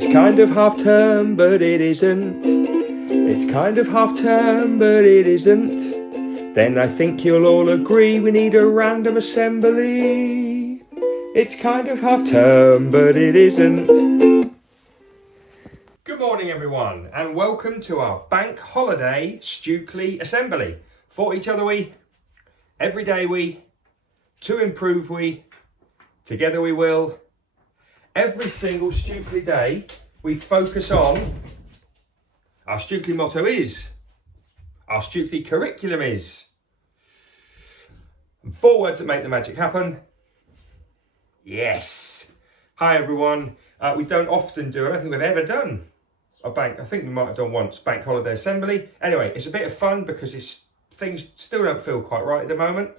It's kind of half term, but it isn't. It's kind of half term, but it isn't. Then I think you'll all agree we need a random assembly. It's kind of half term, but it isn't. Good morning everyone, and welcome to our bank holiday Stukeley assembly. For each other we, every day we, to improve we, together we will. Every single Stukeley day we focus on, our Stukeley motto is, our Stukeley curriculum is, 4 words that make the magic happen. Yes. Hi everyone. We don't often do, I don't think we've ever done a bank, I think we might have done once, bank holiday assembly. Anyway, it's a bit of fun because things still don't feel quite right at the moment.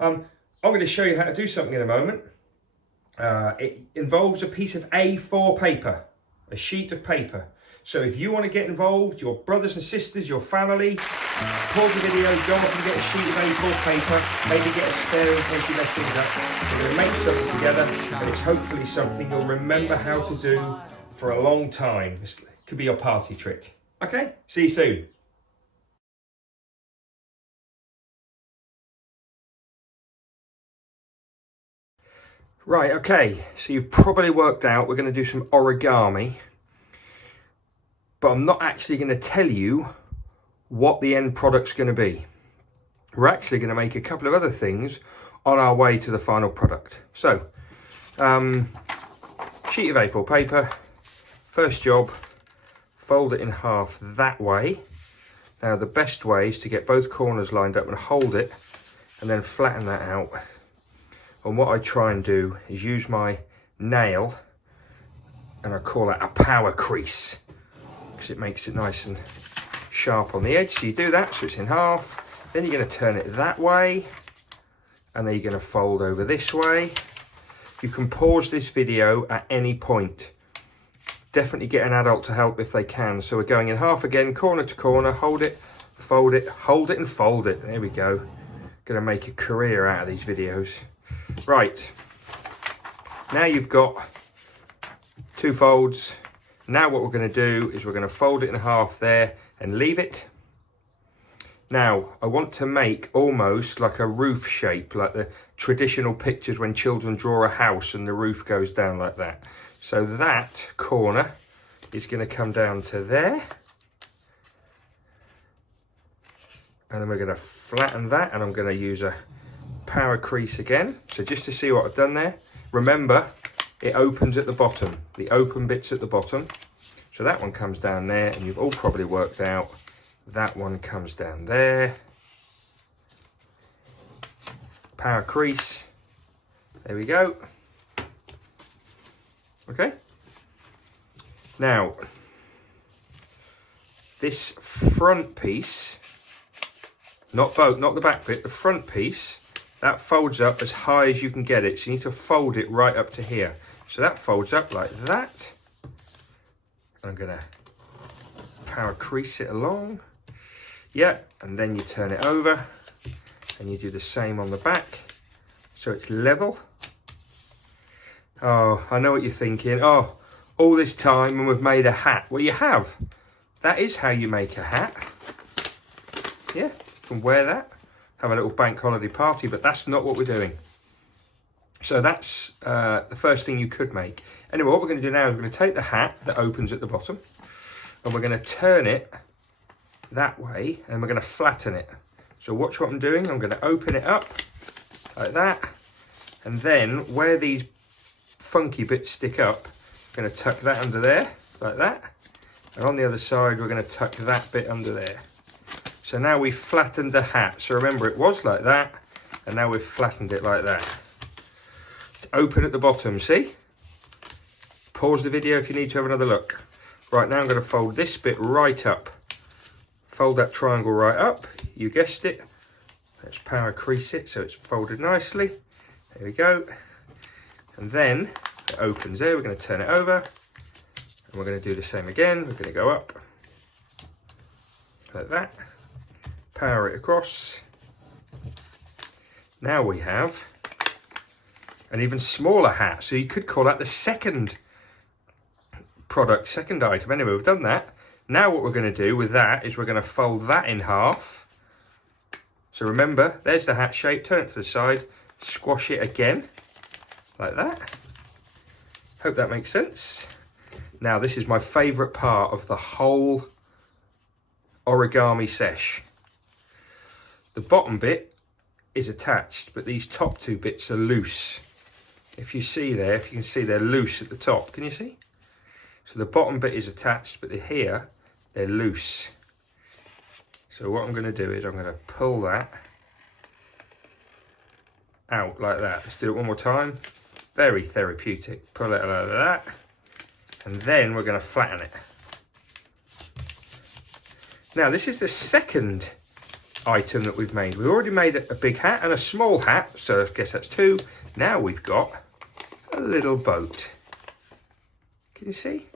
I'm going to show you how to do something in a moment. It involves a piece of A4 paper, a sheet of paper. So if you want to get involved, your brothers and sisters, your family, pause the video, go off and get a sheet of A4 paper, maybe get a spare in case you mess things up. We're going to make something together, and it's hopefully something you'll remember how to do for a long time. This could be your party trick. Okay, see you soon. Right, okay, so you've probably worked out we're going to do some origami, but I'm not actually going to tell you what the end product's going to be. We're actually going to make a couple of other things on our way to the final product. So, sheet of A4 paper, first job, fold it in half that way. Now the best way is to get both corners lined up and hold it and then flatten that out. And what I try and do is use my nail, and I call that a power crease, because it makes it nice and sharp on the edge. So you do that, so it's in half. Then you're going to turn it that way, and then you're going to fold over this way. You can pause this video at any point. Definitely get an adult to help if they can. So we're going in half again, corner to corner, hold it, hold it and fold it. There we go. Going to make a career out of these videos. Right, now you've got 2 folds. Now what we're going to do is we're going to fold it in half there and leave it. Now I want to make almost like a roof shape, like the traditional pictures when children draw a house and the roof goes down like that. So that corner is going to come down to there. And then we're going to flatten that, and I'm going to use a power crease again. So just to see what I've done there, remember it opens at the bottom, the open bits at the bottom. So that one comes down there, and you've all probably worked out that one comes down there. Power crease, there we go. Okay, now this front piece, not the back bit, the front piece, that folds up as high as you can get it. So you need to fold it right up to here. So that folds up like that. I'm going to power crease it along. Yeah, and then you turn it over and you do the same on the back. So it's level. Oh, I know what you're thinking. Oh, all this time and we've made a hat. Well, you have. That is how you make a hat. Yeah, you can wear that. Have a little bank holiday party, but that's not what we're doing. So that's the first thing you could make. Anyway, what we're going to do now is we're going to take the hat that opens at the bottom, and we're going to turn it that way, and we're going to flatten it. So watch what I'm doing. I'm going to open it up like that, and then where these funky bits stick up, I'm going to tuck that under there like that, and on the other side we're going to tuck that bit under there. So now we've flattened the hat. So remember, it was like that, and now we've flattened it like that. It's open at the bottom, see? Pause the video if you need to have another look. Right, now I'm going to fold this bit right up. Fold that triangle right up. You guessed it. Let's power crease it so it's folded nicely. There we go. And then it opens there. We're going to turn it over. And we're going to do the same again. We're going to go up like that. Power it across. Now we have an even smaller hat. So you could call that the second product, second item. Anyway, we've done that. Now what we're going to do with that is we're going to fold that in half. So remember, there's the hat shape. Turn it to the side, squash it again, like that. Hope that makes sense. Now this is my favourite part of the whole origami sesh. The bottom bit is attached, but these top two bits are loose. If you see there, if you can see, they're loose at the top. Can you see? So the bottom bit is attached, but here they're loose. So what I'm going to do is I'm going to pull that out like that. Let's do it one more time. Very therapeutic. Pull it out of that. And then we're going to flatten it. Now this is the second item that we've made. We've already made a big hat and a small hat, so I guess that's two. Now we've got a little boat. Can you see?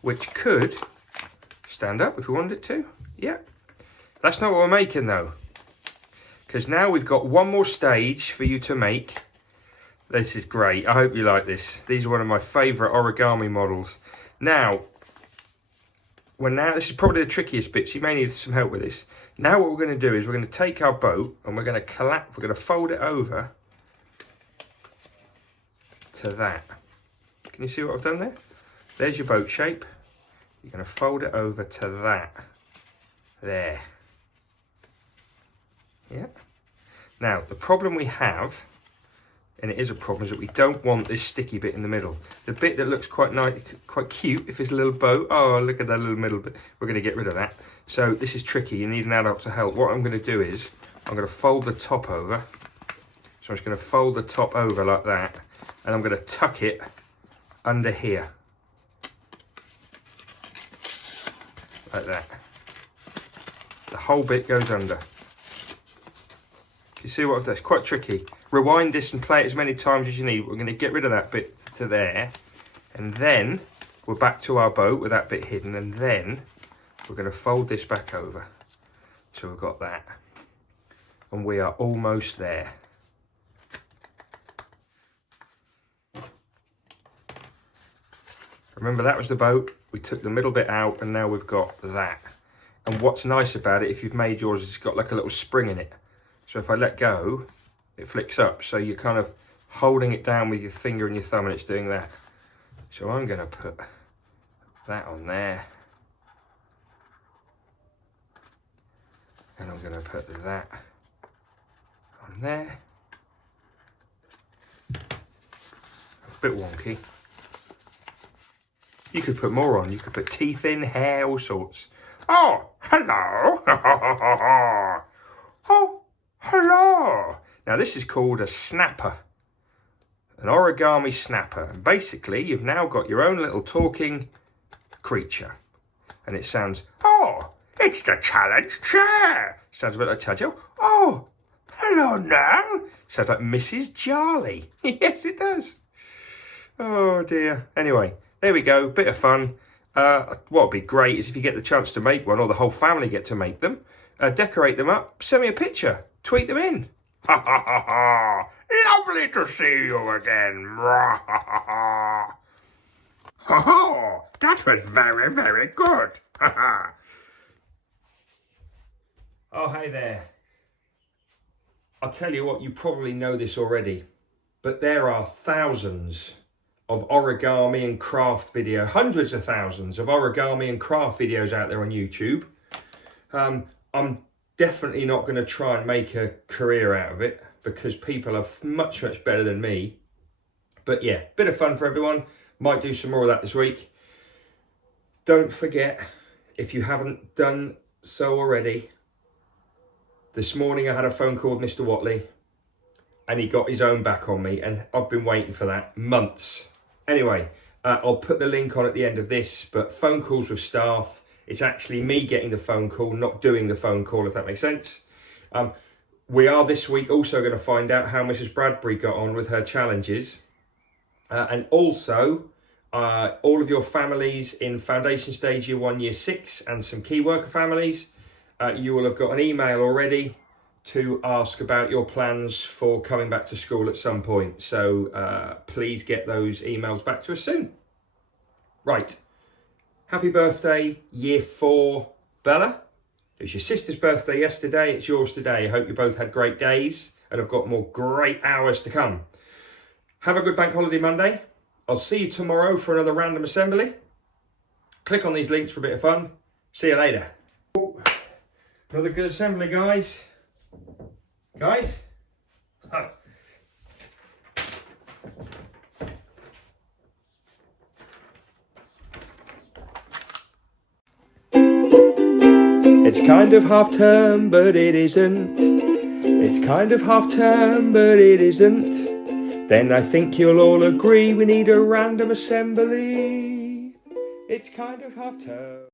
Which could stand up if we wanted it to. Yeah. That's not what we're making though. Because now we've got one more stage for you to make. This is great. I hope you like this. These are one of my favourite origami models. Now, this is probably the trickiest bit, so you may need some help with this. Now what we're going to do is we're going to take our boat and we're going to fold it over to that. Can you see what I've done there? There's your boat shape. You're going to fold it over to that. There. Yeah. Now, the problem we have, and it is a problem, is that we don't want this sticky bit in the middle. The bit that looks quite nice, quite cute, if it's a little boat. Oh, look at that little middle bit. We're going to get rid of that. So this is tricky. You need an adult to help. What I'm going to do is I'm going to fold the top over. So I'm just going to fold the top over like that, and I'm going to tuck it under here. Like that. The whole bit goes under. You see what I've done? It's quite tricky. Rewind this and play it as many times as you need. We're going to get rid of that bit to there. And then we're back to our boat with that bit hidden. And then we're going to fold this back over. So we've got that. And we are almost there. Remember, that was the boat. We took the middle bit out and now we've got that. And what's nice about it, if you've made yours, is it's got like a little spring in it. So if I let go, it flicks up. So you're kind of holding it down with your finger and your thumb and it's doing that. So I'm going to put that on there. And I'm going to put that on there. A bit wonky. You could put more on. You could put teeth in, hair, all sorts. Oh, hello. Oh, hello. Now this is called a snapper. An origami snapper. And basically you've now got your own little talking creature. And it sounds, oh, it's the challenge chair. Sounds a bit like Tajo. Oh, hello now. Sounds like Mrs. Jarley. Yes, it does. Oh dear. Anyway, there we go. Bit of fun. What would be great is if you get the chance to make one, or the whole family get to make them, decorate them up, send me a picture, tweet them in. Ha ha ha ha! Lovely to see you again. Ha ha ha! Ha ha! That was very, very good. Ha ha! Oh, hey there. I'll tell you what, you probably know this already, but there are thousands of origami and craft video, hundreds of thousands of origami and craft videos out there on YouTube. I'm definitely not going to try and make a career out of it because people are much better than me. But yeah, bit of fun for everyone. Might do some more of that this week. Don't forget, if you haven't done so already, this morning I had a phone call with Mr. Watley and he got his own back on me, and I've been waiting for that months. Anyway, I'll put the link on at the end of this, but phone calls with staff, it's actually me getting the phone call, not doing the phone call, if that makes sense. We are this week also going to find out how Mrs. Bradbury got on with her challenges. And also, all of your families in Foundation Stage Year 1, Year 6 and some key worker families, you will have got an email already to ask about your plans for coming back to school at some point. So please get those emails back to us soon. Right. Happy birthday, year 4, Bella. It was your sister's birthday yesterday. It's yours today. I hope you both had great days and have got more great hours to come. Have a good bank holiday Monday. I'll see you tomorrow for another random assembly. Click on these links for a bit of fun. See you later. Another good assembly, guys. Guys? It's kind of half term, but it isn't. It's kind of half term, but it isn't. Then I think you'll all agree we need a random assembly. It's kind of half term.